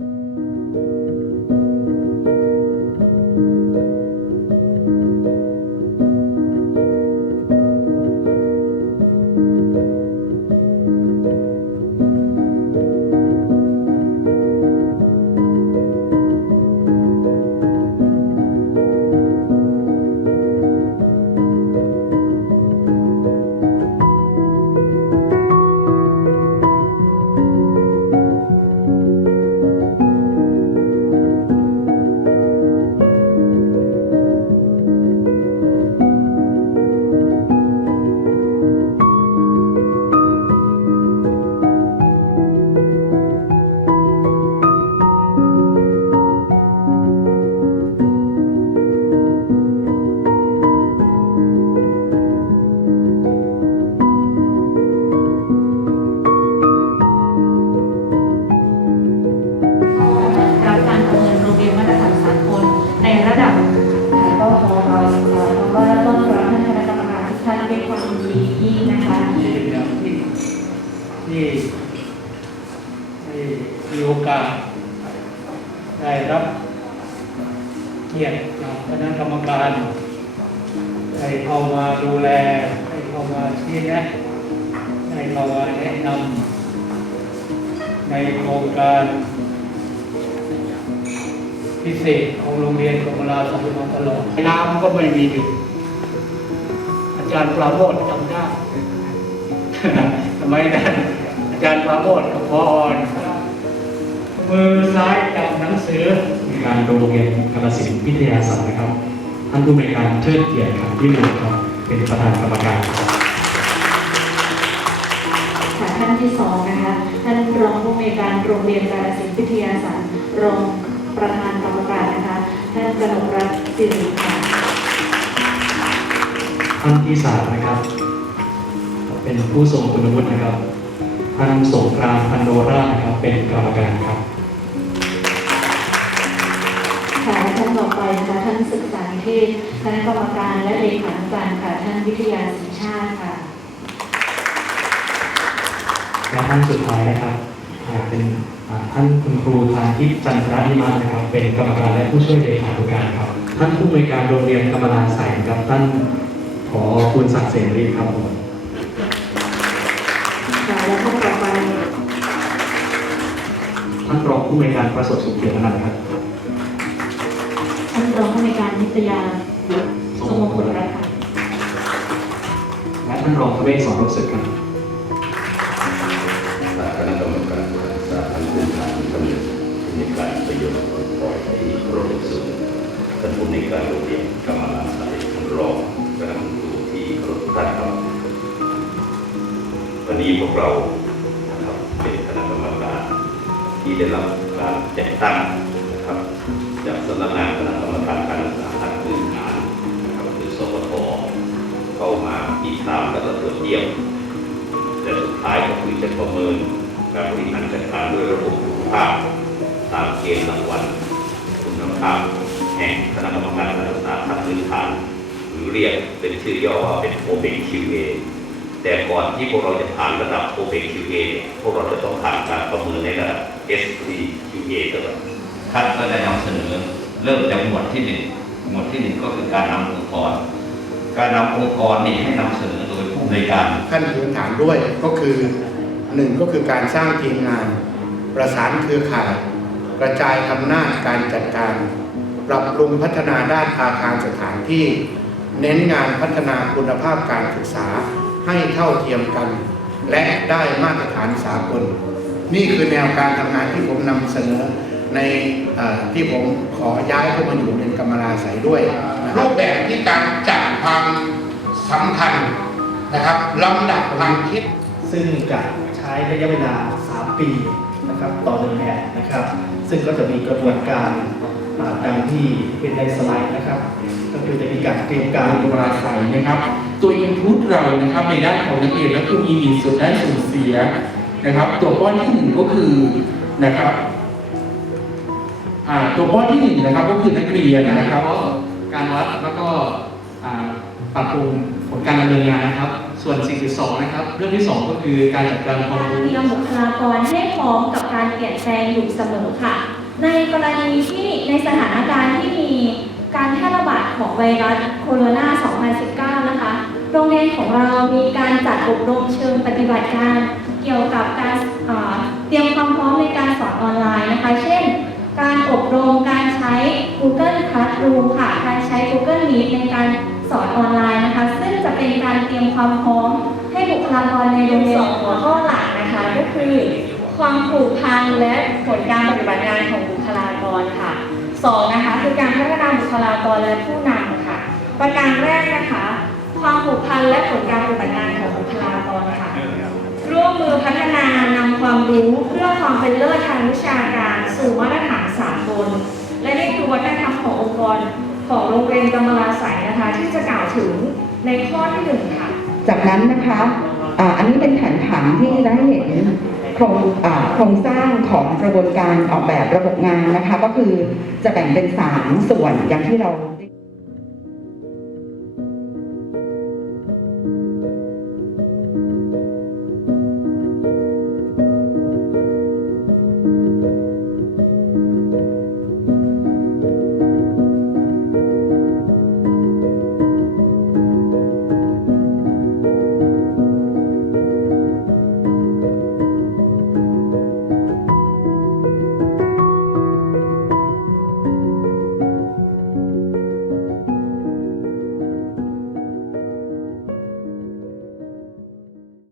รับ ได้รับเกียรติจากคณะกรรมการได้เข้ามาดูแลได้เข้ามาชี้แนะได้เข้ามาแนะนำในโครงการพิเศษของโรงเรียนกรมราสัมมาตลอดน้ำก็ไม่มีดื่มอาจารย์ปราโมทจำได้ทำไมนั้นอาจารย์ปราโมทกับพออ่อนมือซ้ายจับ หนังสือการโรงเรียนกาลสินธุ์วิทยาศาสตร์นะครับ ท่านผู้ในวยการเชิดเกียรติขันที่หนึ่งครับเป็นประธานกรรมการค่ะท่านที่สองนะคะท่านรองผู้อำนวยการโรงเรียนกาฬสินธุ์วิทยาศาสตร์รองประธานกรรมการนะคะท่านกนกรัตน์สิริค่ะท่านที่สามนะครับ เป็นผู้ทรงคุณวุฒินะครับท่านสงกรานต์พันโนราชนะครับเป็นกรรมการครับ ท่านต่อไปนะคะท่านศึกษานิเทศคณะกรรมการและเลขานุการค่ะท่านวิทยาสินชาติค่ะและท่านสุดท้ายนะครับอ่าเป็นอ่าท่านคุณครูทางทิพย์จันทรนิมานนะครับ เป็นกรรมการและผู้ช่วยเลขานุการครับท่านผู้อำนวยการโรงเรียนกรรมลาใสยครับท่านขอคุณศักดิ์เสรีครับผมค่ะและท่านต่อไปท่านรองผู้อำนวยการประสบสุขเกียรตินันท์ครับท่านรอง ผู้อำนวยการนิตยาสมงคลรัตน์ค่ะและท่านรองทเวศสอนรู้สึกครับคณะกรรมการสาขาพื้นฐานกำหนดในการประโยชน์ปล่อยที่โปรดสูงท่านผู้ในวยการโรงเรียนกรรมลาสายท่านรองคณะครูที่เคารพท่านครับวันนี้พวกเรานะครับเป็นคณะกรรมการที่ได้รับการแต่งตั้งนะครับจากสำนักงานามและก็ตรวจเยี่ยมและสุดท้ายก็คือจะประเมินการบริหารจัดการด้วยระบบคุณภาพตามเกณฑ์รางวัลคุณภาพแห่งคณะกรรมการการศึกษาขั้นพื้นฐาน หรือเรียกเป็นชื่อย่อว่าเป็น OPQA แต่ก่อนที่พวกเราจะผ่านระดับ OPQA พวกเราจะต้องผ่านการประเมินในระดับ SPQA ก่อนท่านก็ได้นำเสนอเริ่มจากหมวดที่หนึ่งหมวดที่หนึ่งก็คือการนำองค์กร การนำองค์กรนี่ให้นำเสนอ โดยผู้บริการขั้นพื้นฐานด้วยก็คือหนึ่งก็คือการสร้างทีมงาน ประสานเครือข่าย กระจายอำนาจการจัดการ ปรับปรุงพัฒนาด้านอาคารสถานที่ เน้นงานพัฒนาคุณภาพการศึกษาให้เท่าเทียมกัน และได้มาตรฐานสากล นี่คือแนวการทำงานที่ผมนำเสนอในเอ่อที่ผมขอย้ายเข้ามาอยู่เป็นกรรมลาใสยด้วยนะครูรับปแบบที่การจัดความสำคัญ นะครับลำดับความคิด ซึ่งจะใช้ระยะเวลา 3 ปีนะครับต่อหนึ่งแผนนะครับ ซึ่งก็จะมีกระบวนการอ่าดังที่เป็นในสไลด์นะครับ ก็คือจะมีการเตรียมการปราศัยนะครับ ตัวอินพุตเรานะครับในด้านของนักเรียนและครูมีมีส่วนได้ส่วนเสียนะครับ ตัวป้อนที่หนึ่งก็คือนะครับอ่าตัวป้อนที่หนึ่งนะครับก็คือนักเรียนนะครับการวัดแล้วก็อ่า ปรับปรุงผลการดำเนินงานนะครับ ส่วนสิ่งที่สองนะครับ เรื่องที่สองก็คือการจัดการความรู้เตรียมบุคลากรให้พร้อมกับการเปลี่ยนแปลงอยู่เสมอค่ะ ในกรณีที่ในสถานการณ์ที่มีการแพร่ระบาดของไวรัสโคโรนา 2019 นะคะ โรงเรียนของเรามีการจัดอบรมเชิงปฏิบัติการ เกี่ยวกับการเตรียมความพร้อมในการสอนออนไลน์นะคะ เช่น การอบรมการใช้ Google Classroom ค่ะ การใช้ Google Meet ในการ สอนออนไลน์นะคะ ซึ่งจะเป็นการเตรียมความพร้อมให้บุคลากรในโรงเรียนหัวข้อหลักนะคะ ก็คือ ความผูกพันและผลการปฏิบัติงานของบุคลากรค่ะสองนะคะคือการพัฒนาบุคลากรและผู้นำค่ะ ประการแรกนะคะ ความผูกพันและผลการปฏิบัติงานของบุคลากรค่ะ ร่วมมือพัฒนานำความรู้เพื่อความเป็นเลิศทางวิชาการ สู่มาตรฐานสากลและนี่คือวัฒนธรรมขององค์กร ของโรงเรียนกำมลาใสยนะคะ ที่จะกล่าวถึงในข้อที่หนึ่งค่ะ จากนั้นนะคะอ่าอันนี้เป็นแผนผังที่ได้เห็นโครงอ่าโครงสร้างของกระบวนการออกแบบระบบงานนะคะ ก็คือจะแบ่งเป็น3ส่วนอย่างที่เรา